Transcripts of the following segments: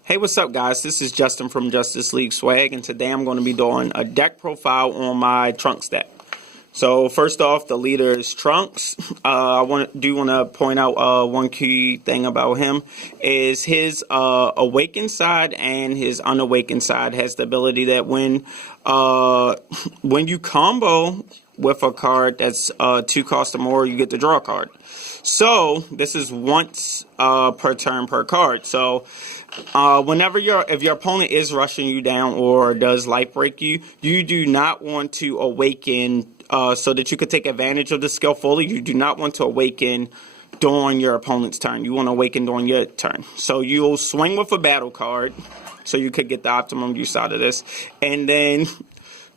Hey, what's up, guys? This is Justin from Justice League Swag, and today I'm going to be doing a deck profile on my Trunks deck. So first off, the leader is Trunks. I want to point out one key thing about him is his awakened side and his unawakened side has the ability that when you combo with a card that's 2 cost or more, you get to draw a card. So this is once per turn per card. So whenever if your opponent is rushing you down or does life break you, you do not want to awaken so that you could take advantage of the skill fully. You do not want to awaken during your opponent's turn. You want to awaken during your turn. So you'll swing with a battle card so you could get the optimum use out of this, and then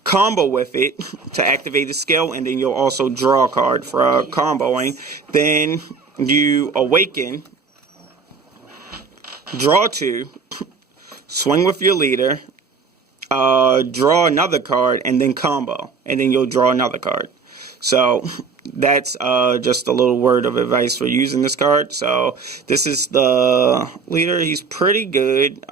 combo with it to activate the skill, and then you'll also draw a card for comboing. Then you awaken, draw 2, swing with your leader, draw another card, and then combo, and then you'll draw another card. So that's just a little word of advice for using this card. So this is the leader. He's pretty good.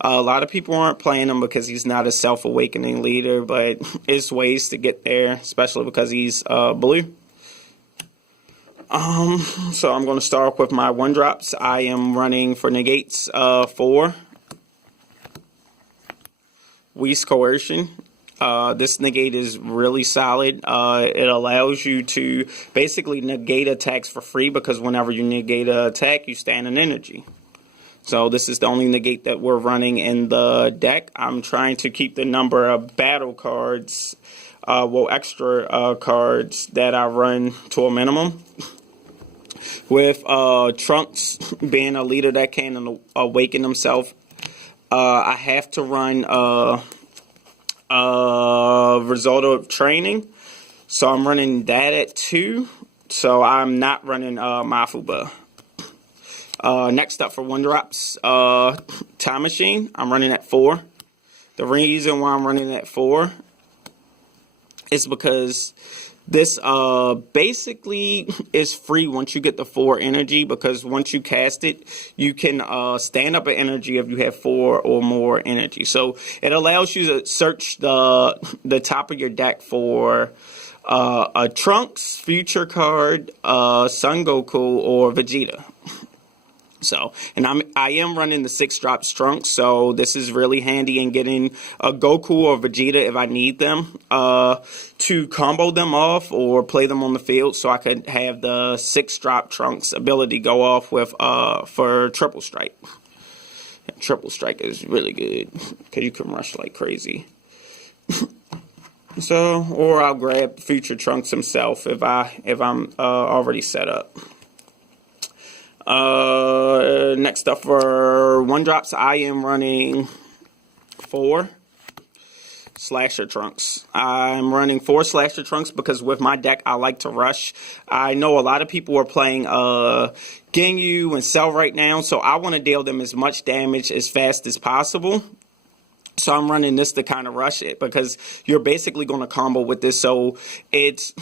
A lot of people aren't playing him because he's not a self-awakening leader, but there's ways to get there, especially because he's blue. So I'm going to start off with my 1-drops. I am running for negates 4. Whist Coercion. This negate is really solid. It allows you to basically negate attacks for free because whenever you negate an attack, you stand in energy. So this is the only negate that we're running in the deck. I'm trying to keep the number of battle cards, extra cards that I run to a minimum. With Trunks being a leader that can awaken himself, I have to run Result of Training. So I'm running that at 2. So I'm not running Mafuba. Next up for 1-drops, Time Machine. I'm running at 4. The reason why I'm running at 4 is because this basically is free once you get the 4 energy, because once you cast it, you can stand up an energy if you have 4 or more energy. So it allows you to search the top of your deck for a Trunks future card, Son Goku, or Vegeta. So, and I am running the 6-drop Trunks, so this is really handy in getting a Goku or Vegeta if I need them to combo them off or play them on the field, so I could have the 6-drop Trunks ability go off with for Triple Strike. And Triple Strike is really good because you can rush like crazy. So, or I'll grab future Trunks himself if I'm already set up. Next up for 1-drops, I am running 4 Slasher Trunks. I'm running 4 Slasher Trunks because with my deck, I like to rush. I know a lot of people are playing Ginyu and Cell right now, so I want to deal them as much damage as fast as possible. So I'm running this to kind of rush it because you're basically going to combo with this. So it's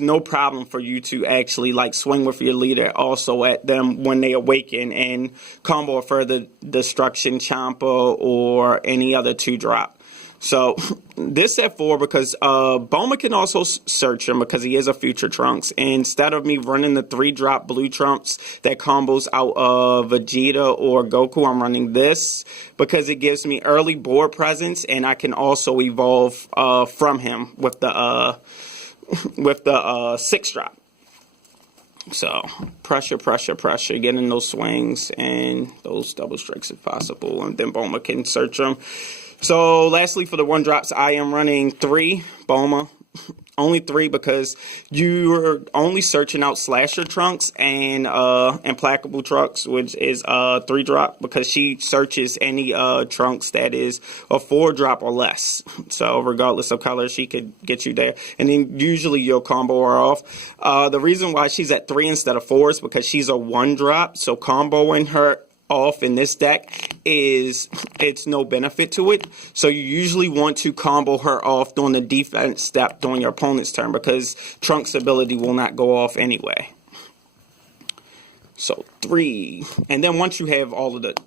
no problem for you to actually like swing with your leader also at them when they awaken and combo a further destruction Champa or any other 2-drop. So this at 4 because Bulma can also search him because he is a future Trunks. And instead of me running the 3-drop blue Trunks that combos out of Vegeta or Goku, I'm running this because it gives me early board presence, and I can also evolve from him with the 6-drop. So pressure, getting those swings and those double strikes if possible, and then Bulma can search them. So lastly for the 1-drops, I am running 3 Bulma. Only 3 because you're only searching out Slasher Trunks and Implacable Trunks, which is 3-drop, because she searches any Trunks that is a 4-drop or less. So regardless of color, she could get you there. And then usually you'll combo her off. The reason why she's at 3 instead of 4 is because she's a 1-drop. So comboing her off in this deck it's no benefit to it. So you usually want to combo her off during the defense step during your opponent's turn because Trunks' ability will not go off anyway. So 3. And then once you have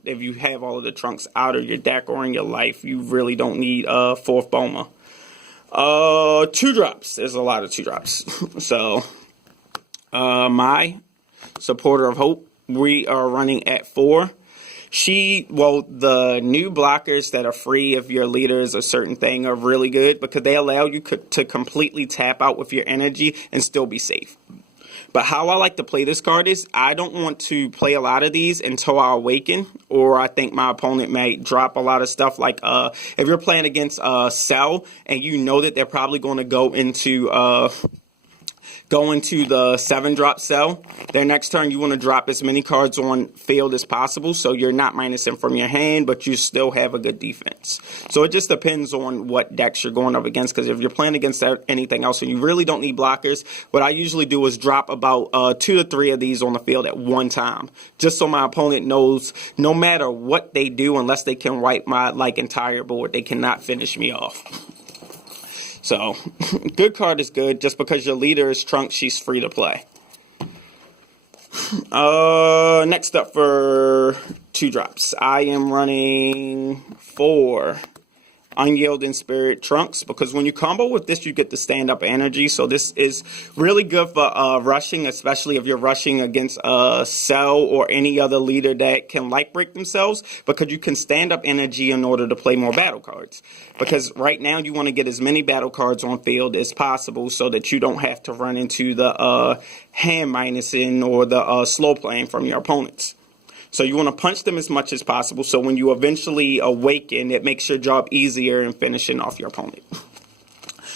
if you have all of the trunks out of your deck or in your life, you really don't need a 4th Boma. 2 drops. There's a lot of 2 drops. So, my Supporter of Hope, we are running at 4. The new blockers that are free if your leader is a certain thing are really good because they allow you to completely tap out with your energy and still be safe. But how I like to play this card is I don't want to play a lot of these until I awaken, or I think my opponent may drop a lot of stuff. Like if you're playing against Cell and you know that they're probably going to go into the 7-drop Cell, their next turn you want to drop as many cards on field as possible so you're not minusing from your hand, but you still have a good defense. So it just depends on what decks you're going up against, because if you're playing against anything else and you really don't need blockers, what I usually do is drop about 2 to 3 of these on the field at one time, just so my opponent knows no matter what they do, unless they can wipe my entire board, they cannot finish me off. So, good card is good. Just because your leader is Trunks, she's free to play. Next up for 2 drops, I am running 4 Unyielding Spirit Trunks, because when you combo with this, you get the stand-up energy. So this is really good for rushing, especially if you're rushing against Cell or any other leader that can light break themselves, because you can stand up energy in order to play more battle cards. Because right now you want to get as many battle cards on field as possible so that you don't have to run into the hand minusing or the slow playing from your opponents. So you want to punch them as much as possible, so when you eventually awaken, it makes your job easier in finishing off your opponent.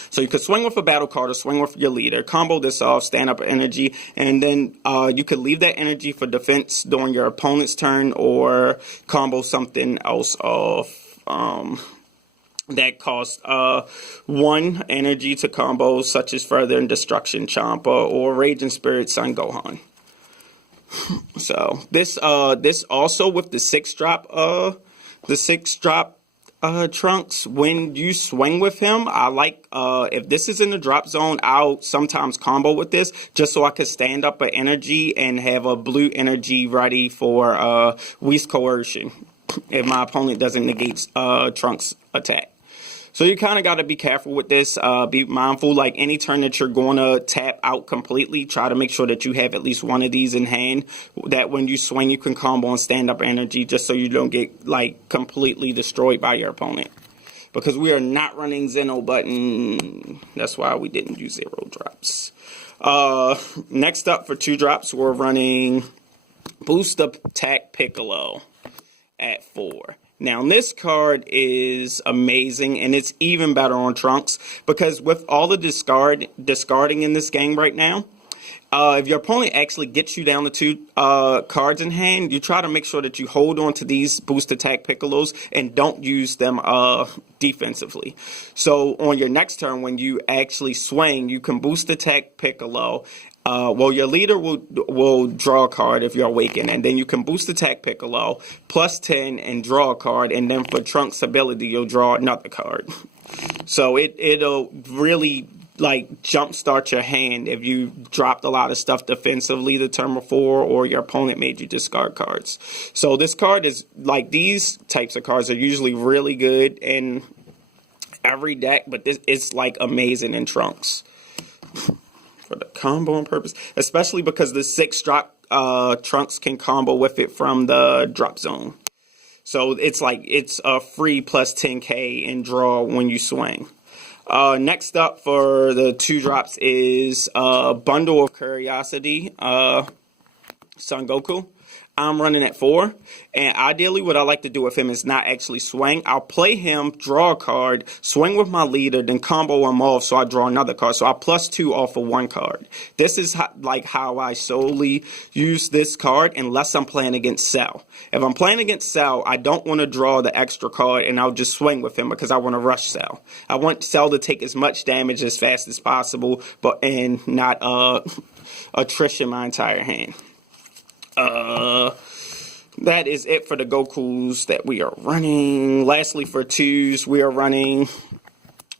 So you could swing with a battle card or swing with your leader, combo this off, stand up energy, and then you could leave that energy for defense during your opponent's turn, or combo something else off that costs 1 energy to combo, such as Further and Destruction Champa or Raging Spirit Son Gohan. So this also with the 6-drop Trunks, when you swing with him, I like if this is in the drop zone, I'll sometimes combo with this just so I can stand up an energy and have a blue energy ready for Whis Coercion if my opponent doesn't negate Trunks' attack. So you kind of got to be careful with this. Be mindful, like any turn that you're going to tap out completely, try to make sure that you have at least one of these in hand, that when you swing you can combo and stand up energy, just so you don't get completely destroyed by your opponent. Because we are not running Zeno button, that's why we didn't do 0 drops. Next up for 2 drops, we're running Boost Attack Piccolo at 4. Now, this card is amazing, and it's even better on Trunks, because with all the discarding in this game right now, if your opponent actually gets you down to 2 cards in hand, you try to make sure that you hold on to these Boost Attack Piccolos and don't use them defensively. So on your next turn, when you actually swing, you can Boost Attack Piccolo. Your leader will draw a card if you're awakened, and then you can Boost Attack Piccolo plus 10 and draw a card, and then for Trunks' ability, you'll draw another card. So it'll really jumpstart your hand if you dropped a lot of stuff defensively the turn before, or your opponent made you discard cards. So this card is these types of cards are usually really good in every deck, but it's amazing in Trunks. For the comboing purpose, especially because the 6-drop Trunks can combo with it from the drop zone. So it's a free plus 10k in draw when you swing. Next up for the 2 drops is Bundle of Curiosity, Son Goku. I'm running at 4, and ideally what I like to do with him is not actually swing. I'll play him, draw a card, swing with my leader, then combo him off so I draw another card. So I plus 2 off of 1 card. This is how I solely use this card unless I'm playing against Cell. If I'm playing against Cell, I don't want to draw the extra card, and I'll just swing with him because I want to rush Cell. I want Cell to take as much damage as fast as possible, and not attrition my entire hand. That is it for the Gokus that we are running. Lastly, for 2s, we are running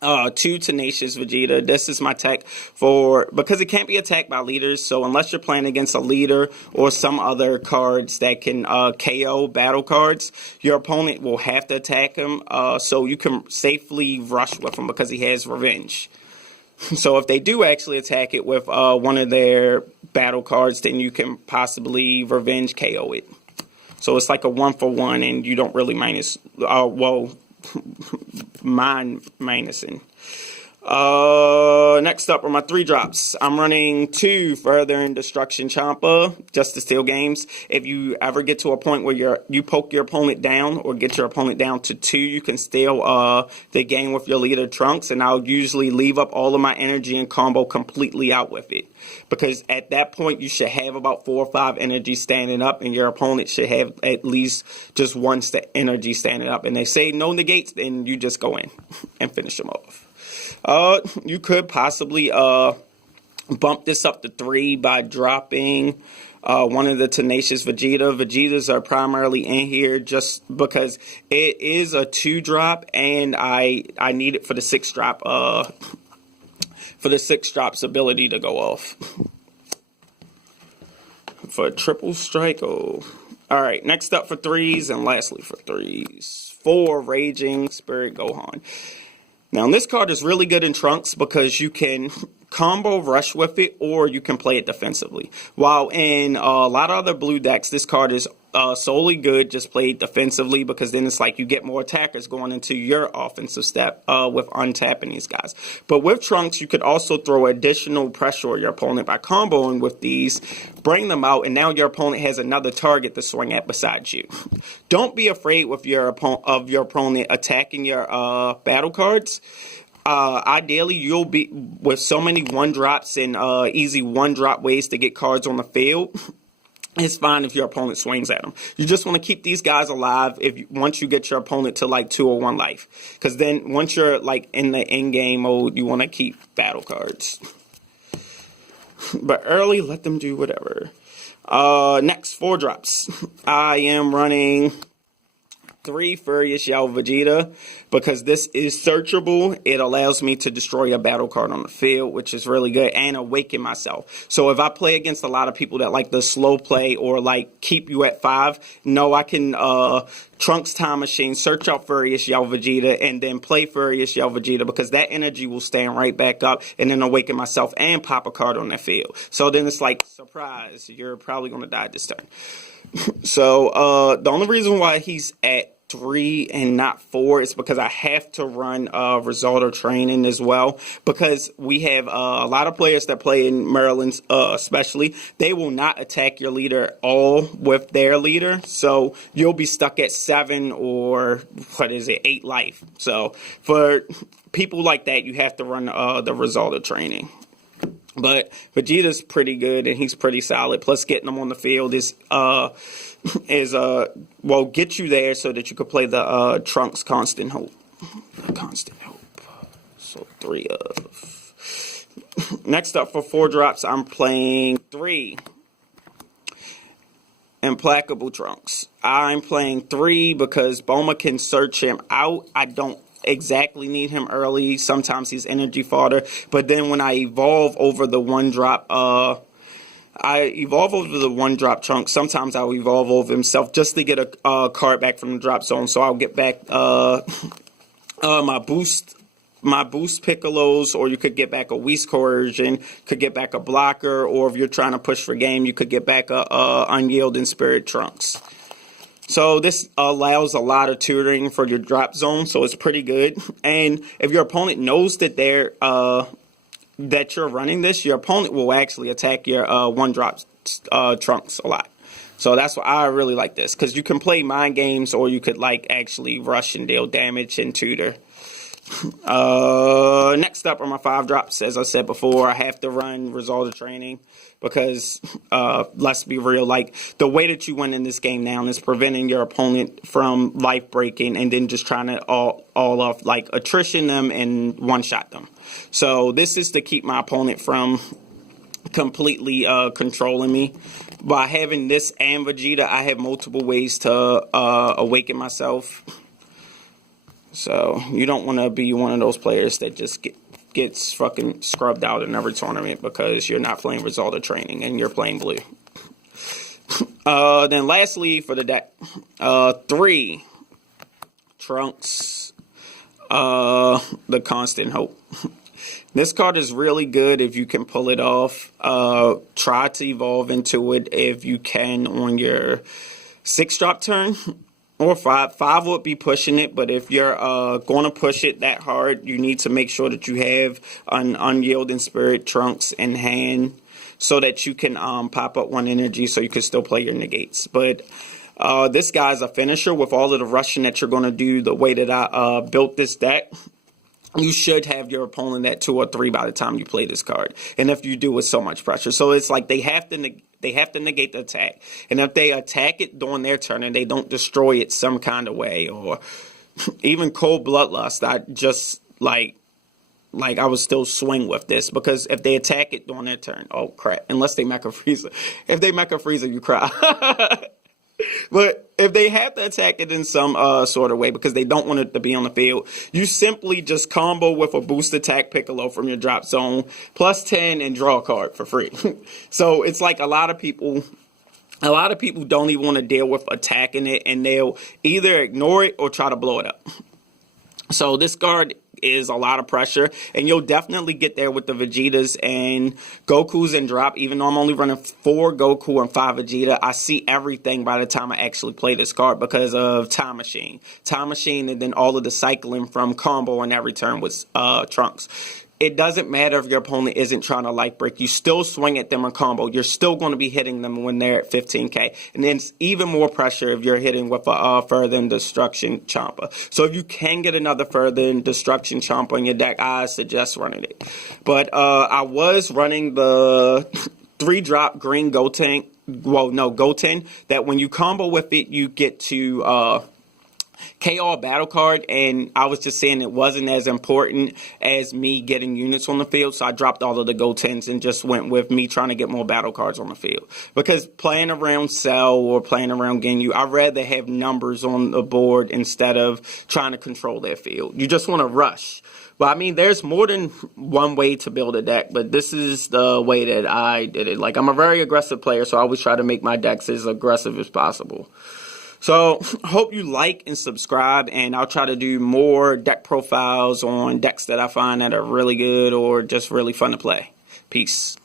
2 Tenacious Vegeta. This is my tech for, because it can't be attacked by leaders, so unless you're playing against a leader or some other cards that can KO battle cards, your opponent will have to attack him, so you can safely rush with him because he has revenge. So if they do actually attack it with one of their battle cards, then you can possibly revenge KO it. So it's like a 1-for-1, and you don't really minus, mind minusing. Next up are my 3 drops. I'm running 2 Further Destruction Champa just to steal games. If you ever get to a point where you poke your opponent down or get your opponent down to 2, you can steal the game with your leader Trunks, and I'll usually leave up all of my energy and combo completely out with it. Because at that point you should have about 4 or 5 energy standing up, and your opponent should have at least just 1 energy standing up. And they say no negates, then you just go in and finish them off. You could possibly bump this up to 3 by dropping one of the Tenacious Vegeta. Vegetas are primarily in here just because it is a 2-drop, and I need it for the 6-drop for the 6-drop's ability to go off. For a triple strike, oh. Alright, next up for 3s, and lastly for 3s, 4 Raging Spirit Gohan. Now, this card is really good in Trunks because you can combo rush with it, or you can play it defensively. While in a lot of other blue decks, this card is solely good just played defensively, because then it's like you get more attackers going into your offensive step with untapping these guys. But with Trunks, you could also throw additional pressure on your opponent by comboing with these, bring them out, and now your opponent has another target to swing at besides you. Don't be afraid with your opponent attacking your battle cards. Ideally, you'll be with so many 1-drops and easy 1-drop ways to get cards on the field. It's fine if your opponent swings at them. You just want to keep these guys alive once you get your opponent to like 2 or 1 life. Because then once you're like in the end game mode, you want to keep battle cards. But early, let them do whatever. Next, 4 drops. I am running 3 Furious Yell Vegeta because this is searchable. It allows me to destroy a battle card on the field, which is really good, and awaken myself. So if I play against a lot of people that like the slow play or like keep you at 5, no, I can Trunks Time Machine, search out Furious Yell Vegeta, and then play Furious Yell Vegeta, because that energy will stand right back up, and then awaken myself and pop a card on that field. So then it's like, surprise, you're probably going to die this turn. So the only reason why he's at 3 and not 4 is because I have to run Risotto Training as well, because we have a lot of players that play in Maryland, especially. They will not attack your leader all with their leader, so you'll be stuck at 7 or 8 life. So for people like that, you have to run the Risotto Training. But Vegeta's pretty good, and he's pretty solid. Plus, getting him on the field is get you there so that you could play the Trunks Constant Hope. Constant Hope. So 3 of. Next up for 4 drops, I'm playing 3 Implacable Trunks. I'm playing 3 because Bulma can search him out. I don't exactly need him early. Sometimes he's energy fodder, but then when I evolve over the 1-drop Trunks, sometimes I'll evolve over himself just to get a card back from the drop zone. So I'll get back my boost Piccolos, or you could get back a Whis Coercion, could get back a blocker, or if you're trying to push for game, you could get back a Unyielding Spirit Trunks. So this allows a lot of tutoring for your drop zone, so it's pretty good. And if your opponent knows that that you're running this, your opponent will actually attack your 1-drop Trunks a lot. So that's why I really like this, because you can play mind games, or you could like actually rush and deal damage and tutor. Next up are my 5 drops. As I said before, I have to run Risotto Training because let's be real, like the way that you win in this game now is preventing your opponent from life breaking and then just trying to all off like attrition them and one-shot them. So this is to keep my opponent from completely controlling me. By having this and Vegeta, I have multiple ways to awaken myself. So you don't want to be one of those players that just gets fucking scrubbed out in every tournament because you're not playing result of training and you're playing blue. Then lastly for the deck, 3 Trunks, the Constant Hope. This card is really good if you can pull it off. Try to evolve into it if you can on your 6-drop turn. Or 5. 5 would be pushing it, but if you're going to push it that hard, you need to make sure that you have an Unyielding Spirit Trunks in hand so that you can pop up 1 energy so you can still play your negates. But this guy's a finisher with all of the rushing that you're going to do the way that I built this deck. You should have your opponent at 2 or 3 by the time you play this card. And if you do, it's so much pressure. So it's like they have to negate the attack. And if they attack it during their turn and they don't destroy it some kind of way, or even Cold Bloodlust, I just like I would still swing with this, because if they attack it during their turn, oh crap, unless they Mecha Frieza. If they Mecha Frieza, you cry. But if they have to attack it in some sort of way because they don't want it to be on the field, you simply just combo with a boost attack Piccolo from your drop zone, plus 10, and draw a card for free. So it's like a lot of people don't even want to deal with attacking it, and they'll either ignore it or try to blow it up. So this card is a lot of pressure, and you'll definitely get there with the Vegetas and Gokus and drop. Even though I'm only running 4 Goku and 5 Vegeta, I see everything by the time I actually play this card because of Time Machine. Time Machine, and then all of the cycling from combo and every turn with Trunks. It doesn't matter if your opponent isn't trying to light break. You still swing at them in combo. You're still going to be hitting them when they're at 15k. And then it's even more pressure if you're hitting with a Further Destruction Champa. So if you can get another Further Destruction Champa in your deck, I suggest running it. But I was running the 3-drop green Goten. Well, no, Goten. That when you combo with it, you get to KO battle card, and I was just saying it wasn't as important as me getting units on the field, so I dropped all of the Gotens and just went with me trying to get more battle cards on the field. Because playing around Cell or playing around Ginyu, I'd rather have numbers on the board instead of trying to control their field. You just want to rush. But I mean, there's more than one way to build a deck, but this is the way that I did it. Like, I'm a very aggressive player, so I always try to make my decks as aggressive as possible. So, hope you like and subscribe, and I'll try to do more deck profiles on decks that I find that are really good or just really fun to play. Peace.